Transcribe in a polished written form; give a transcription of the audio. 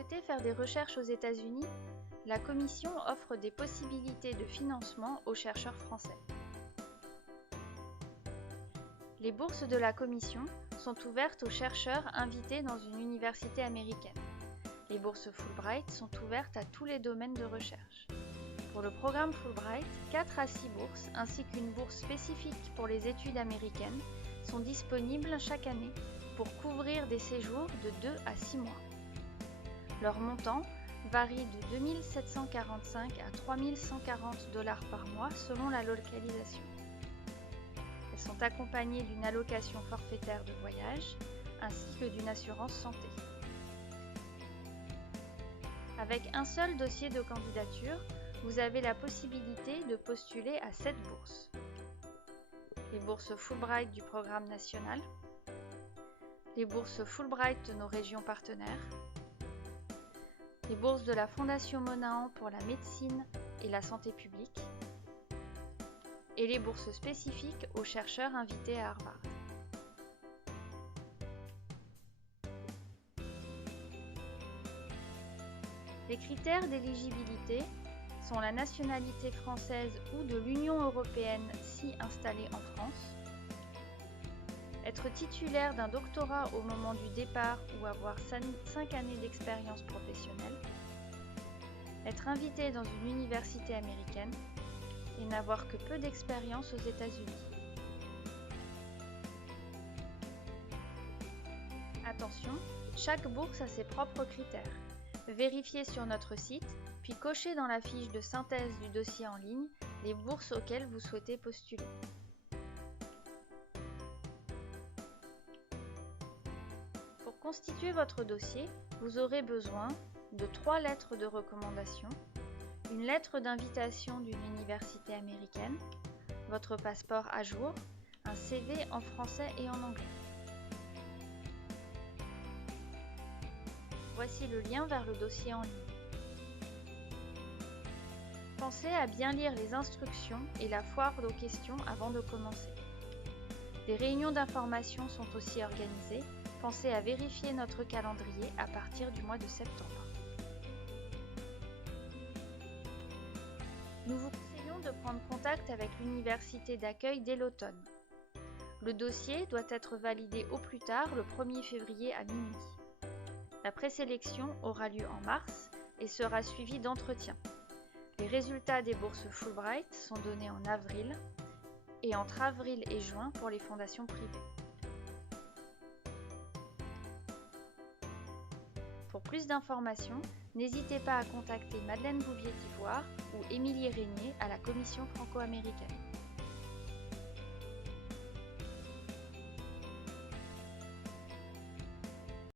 souhaitez faire des recherches aux États-Unis, la Commission offre des possibilités de financement aux chercheurs français. Les bourses de la Commission sont ouvertes aux chercheurs invités dans une université américaine. Les bourses Fulbright sont ouvertes à tous les domaines de recherche. Pour le programme Fulbright, 4 à 6 bourses ainsi qu'une bourse spécifique pour les études américaines sont disponibles chaque année pour couvrir des séjours de 2 à 6 mois. Leur montant varie de 2 745 à 3 140 $ par mois selon la localisation. Elles sont accompagnées d'une allocation forfaitaire de voyage ainsi que d'une assurance santé. Avec un seul dossier de candidature, vous avez la possibilité de postuler à 7 bourses. Les bourses Fulbright du programme national, les bourses Fulbright de nos régions partenaires, les bourses de la Fondation Monahan pour la médecine et la santé publique, et les bourses spécifiques aux chercheurs invités à Harvard. Les critères d'éligibilité sont la nationalité française ou de l'Union européenne si installée en France, être titulaire d'un doctorat au moment du départ ou avoir 5 années d'expérience professionnelle, être invité dans une université américaine et n'avoir que peu d'expérience aux États-Unis. Attention, chaque bourse a ses propres critères. Vérifiez sur notre site, puis cochez dans la fiche de synthèse du dossier en ligne les bourses auxquelles vous souhaitez postuler. Pour constituer votre dossier, vous aurez besoin de 3 lettres de recommandation, une lettre d'invitation d'une université américaine, votre passeport à jour, un CV en français et en anglais. Voici le lien vers le dossier en ligne. Pensez à bien lire les instructions et la foire aux questions avant de commencer. Des réunions d'information sont aussi organisées. Pensez à vérifier notre calendrier à partir du mois de septembre. Nous vous conseillons de prendre contact avec l'université d'accueil dès l'automne. Le dossier doit être validé au plus tard le 1er février à minuit. La présélection aura lieu en mars et sera suivie d'entretiens. Les résultats des bourses Fulbright sont donnés en avril et entre avril et juin pour les fondations privées. Pour plus d'informations, n'hésitez pas à contacter Madeleine Bouvier d'Ivoire ou Émilie Régnier à la Commission franco-américaine.